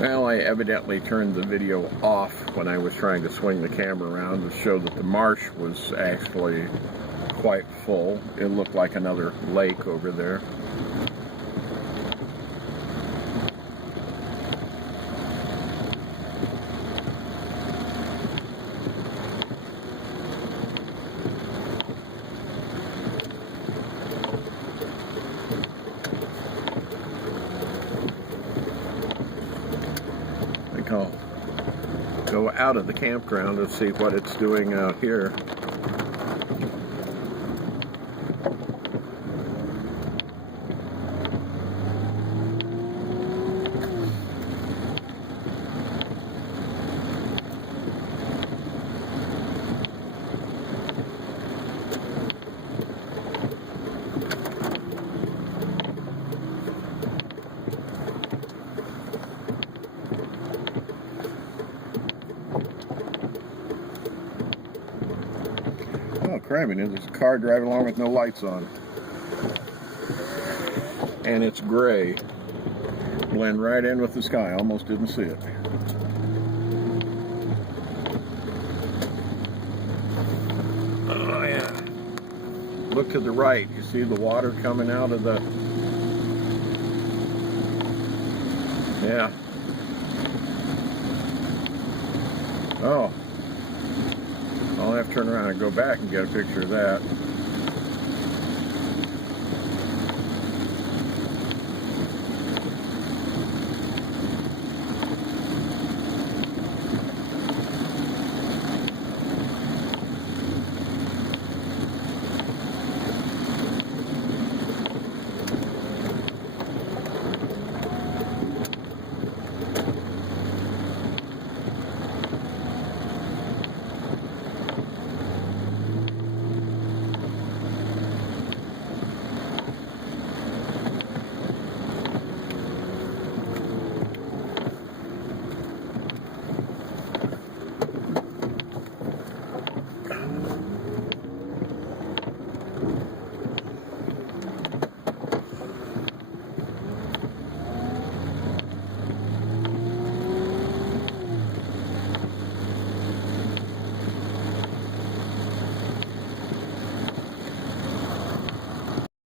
Well, I evidently turned the video off when I was trying to swing the camera around to show that the marsh was actually quite full. It looked like another lake over there. I'll go out of the campground and see what it's doing out here. Oh, crap, there's a car driving along with no lights on. And it's gray. Blend right in with the sky. Almost didn't see it. Oh, yeah. Look to the right. You see the water coming out of the... Yeah. Oh. I'll have to turn around and go back and get a picture of that.